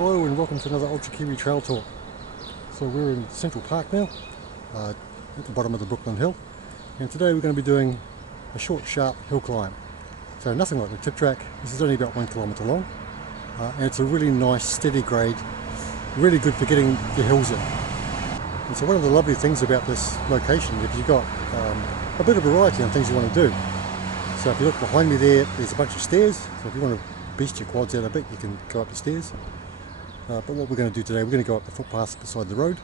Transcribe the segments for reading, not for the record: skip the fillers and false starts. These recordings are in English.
Hello and welcome to another Ultra Kiwi Trail Tour. So we're in Central Park now, at the bottom of the Brooklyn Hill, and today we're going to be doing a short, sharp hill climb. So nothing like the tip track. This is only about 1 kilometre long, and it's a really nice steady grade, really good for getting the hills in. And so one of the lovely things about this location is you've got a bit of variety on things you want to do. So if you look behind me there's a bunch of stairs, so if you want to beast your quads out a bit you can go up the stairs. But what we're going to do today, we're going to go up the footpath beside the road,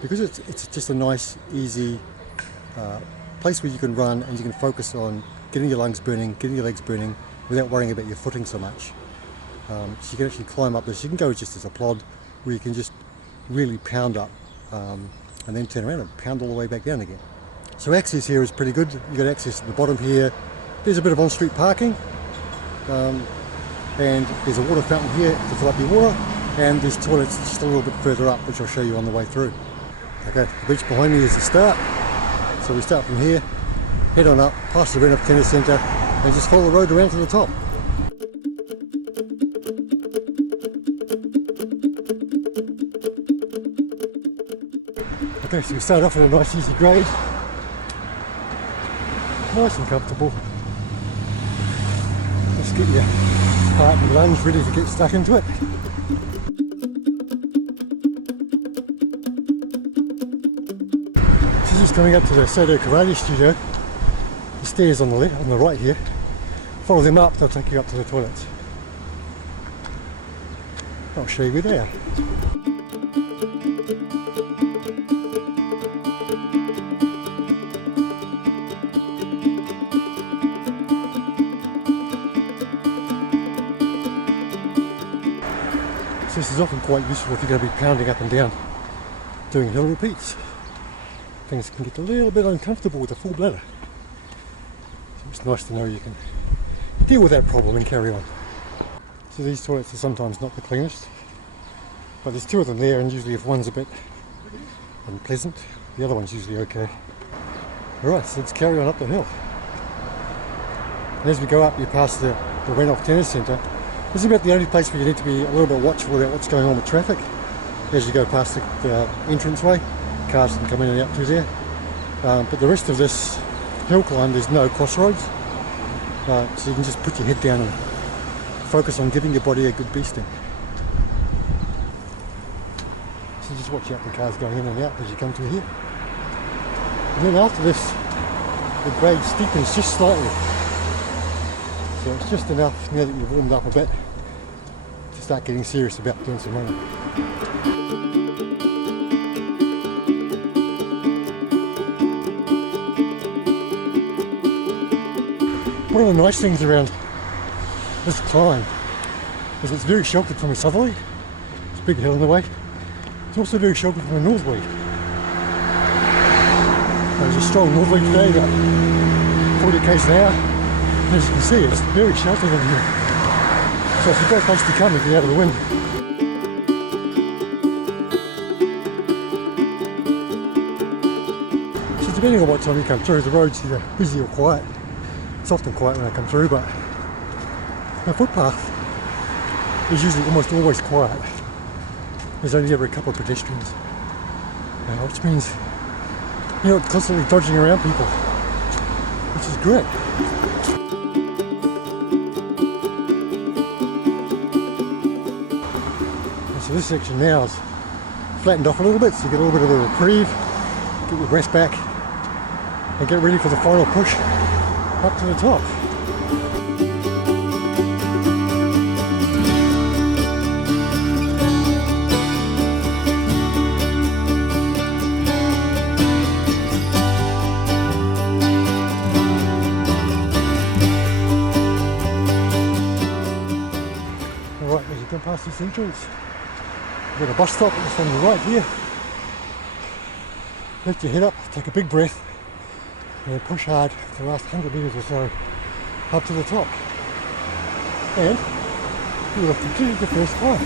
because it's just a nice, easy place where you can run and you can focus on getting your lungs burning, getting your legs burning, without worrying about your footing so much. So you can actually climb up this. You can go just as a plod, where you can just really pound up and then turn around and pound all the way back down again. So access here is pretty good. You've got access to the bottom here. There's a bit of on-street parking, and there's a water fountain here to fill up your water. And there's toilets just a little bit further up, which I'll show you on the way through. Okay, the beach behind me is the start. So we start from here, head on up, past the Renoff Tennis Centre, and just follow the road around to the top. Okay, so we start off with a nice easy grade. Nice and comfortable. Just get your heart and lungs ready to get stuck into it. Just coming up to the Soto Karate Studio. The stairs on the left, on the right here. Follow them up, they'll take you up to the toilets. I'll show you where they are. So this is often quite useful if you're going to be pounding up and down doing hill repeats. Things can get a little bit uncomfortable with a full bladder. So it's nice to know you can deal with that problem and carry on. So these toilets are sometimes not the cleanest, but there's two of them there, and usually if one's a bit unpleasant, the other one's usually okay. Alright, so let's carry on up the hill. And as we go up, you pass the Renoff Tennis Centre. This is about the only place where you need to be a little bit watchful about what's going on with traffic. As you go past the entranceway, cars can come in and out through there, but the rest of this hill climb there's no crossroads, so you can just put your head down and focus on giving your body a good beasting. So just watch out for cars going in and out as you come through here. And then after this, the grade steepens just slightly, so it's just enough now that you've warmed up a bit to start getting serious about doing some running. One of the nice things around this climb is it's very sheltered from a southerly. It's a big hill in the way. It's also very sheltered from a northerly. There's a strong northerly today, about 40 km an hour. And as you can see, it's very sheltered in here. So it's a great place to come if you're out of the wind. So depending on what time you come through, the road's either busy or quiet. It's often quiet when I come through, but the footpath is usually almost always quiet. There's only ever a couple of pedestrians, which means you're not constantly dodging around people, which is great. And so this section now is flattened off a little bit, so you get a little bit of a reprieve, get your breath back, and get ready for the final push up to the top. Alright, as you come past this entrance, you've got a bus stop that's on the right here. Lift your head up, take a big breath, and push hard for the last 100 metres or so up to the top. And you will have completed the first climb.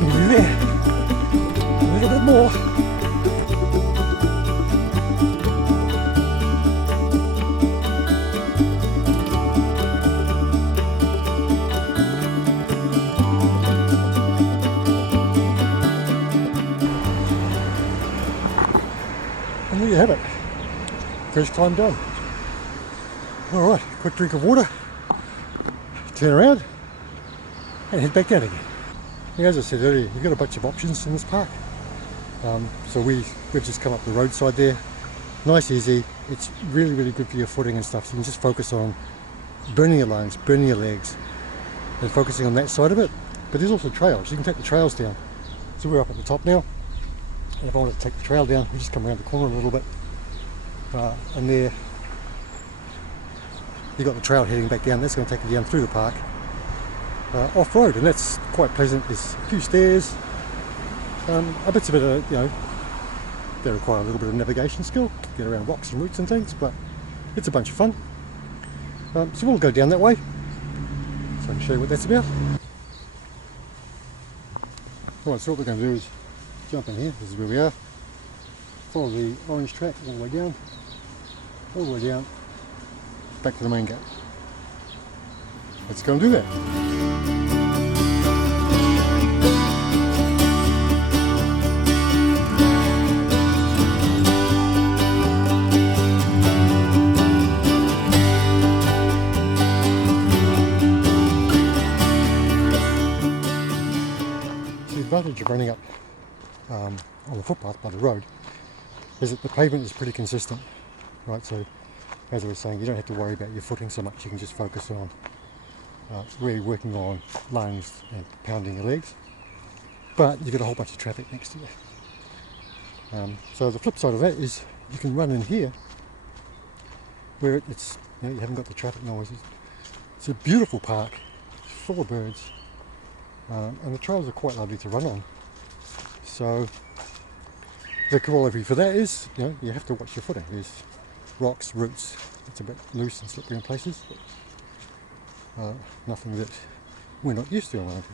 Nearly there. A little bit more. And there you have it. First climb done. Alright, quick drink of water, turn around and head back down again. And as I said earlier, you've got a bunch of options in this park. So we've just come up the roadside there. Nice, easy. It's really, really good for your footing and stuff. So you can just focus on burning your lungs, burning your legs, and focusing on that side of it. But there's also trails. You can take the trails down. So we're up at the top now. And if I want to take the trail down, we just come around the corner a little bit. And there, you've got the trail heading back down. That's going to take you down through the park, off-road, and that's quite pleasant. There's a few stairs, a bit of, they require a little bit of navigation skill, get around rocks and roots and things, but it's a bunch of fun. So we'll go down that way, so I can show you what that's about. Alright, so what we're going to do is jump in here. This is where we are. Follow the orange track all the way down, back to the main gate. Let's go and do that. The advantage of running up on the footpath by the road is that the pavement is pretty consistent, right? So as I was saying, you don't have to worry about your footing so much. You can just focus on really working on lungs and pounding your legs, but you've got a whole bunch of traffic next to you. So the flip side of that is you can run in here where it's, you haven't got the traffic noises. It's a beautiful park, full of birds, and the trails are quite lovely to run on. So the corollary for that is, you have to watch your footing. There's rocks, roots, it's a bit loose and slippery in places, but nothing that we're not used to around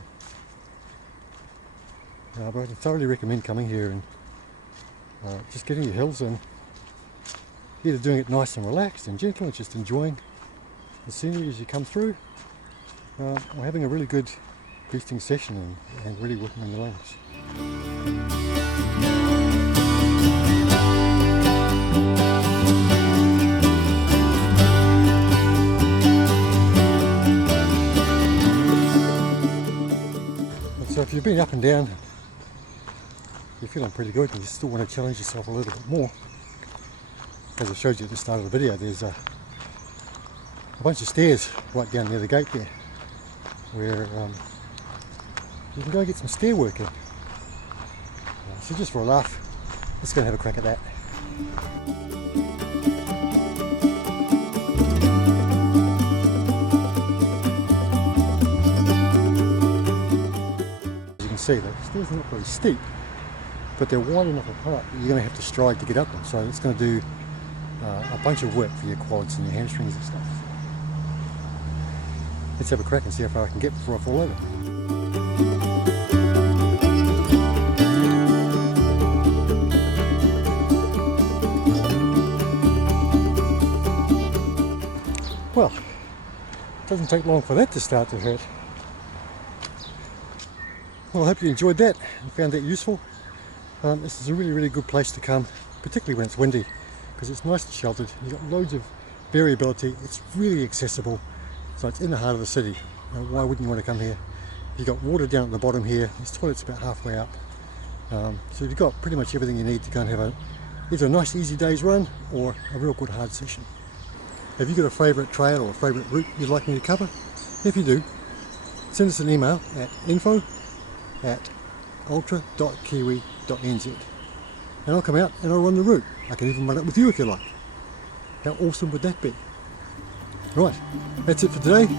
here. But I thoroughly recommend coming here and just getting your hills and either doing it nice and relaxed and gentle and just enjoying the scenery as you come through, or having a really good boosting session and really working on your lungs. So if you've been up and down, you're feeling pretty good and you still want to challenge yourself a little bit more, as I showed you at the start of the video, there's a bunch of stairs right down near the gate there where you can go get some stair work in. So just for a laugh, let's go and have a crack at that. See, the stairs are not very steep, but they're wide enough apart that you're going to have to stride to get up them, so it's going to do a bunch of work for your quads and your hamstrings and stuff. Let's have a crack and see how far I can get before I fall over. Well, it doesn't take long for that to start to hurt. Well, I hope you enjoyed that and found that useful. This is a really, really good place to come, particularly when it's windy, because it's nice and sheltered. You've got loads of variability. It's really accessible. So it's in the heart of the city. Why wouldn't you want to come here? You've got water down at the bottom here. This toilet's about halfway up. So you've got pretty much everything you need to go and have either a nice easy day's run or a real good hard session. Have you got a favourite trail or a favourite route you'd like me to cover? If you do, send us an email at info@ultra.kiwi.nz and I'll come out and I'll run the route. I can even run it with you if you like. How awesome would that be? Right, that's it for today.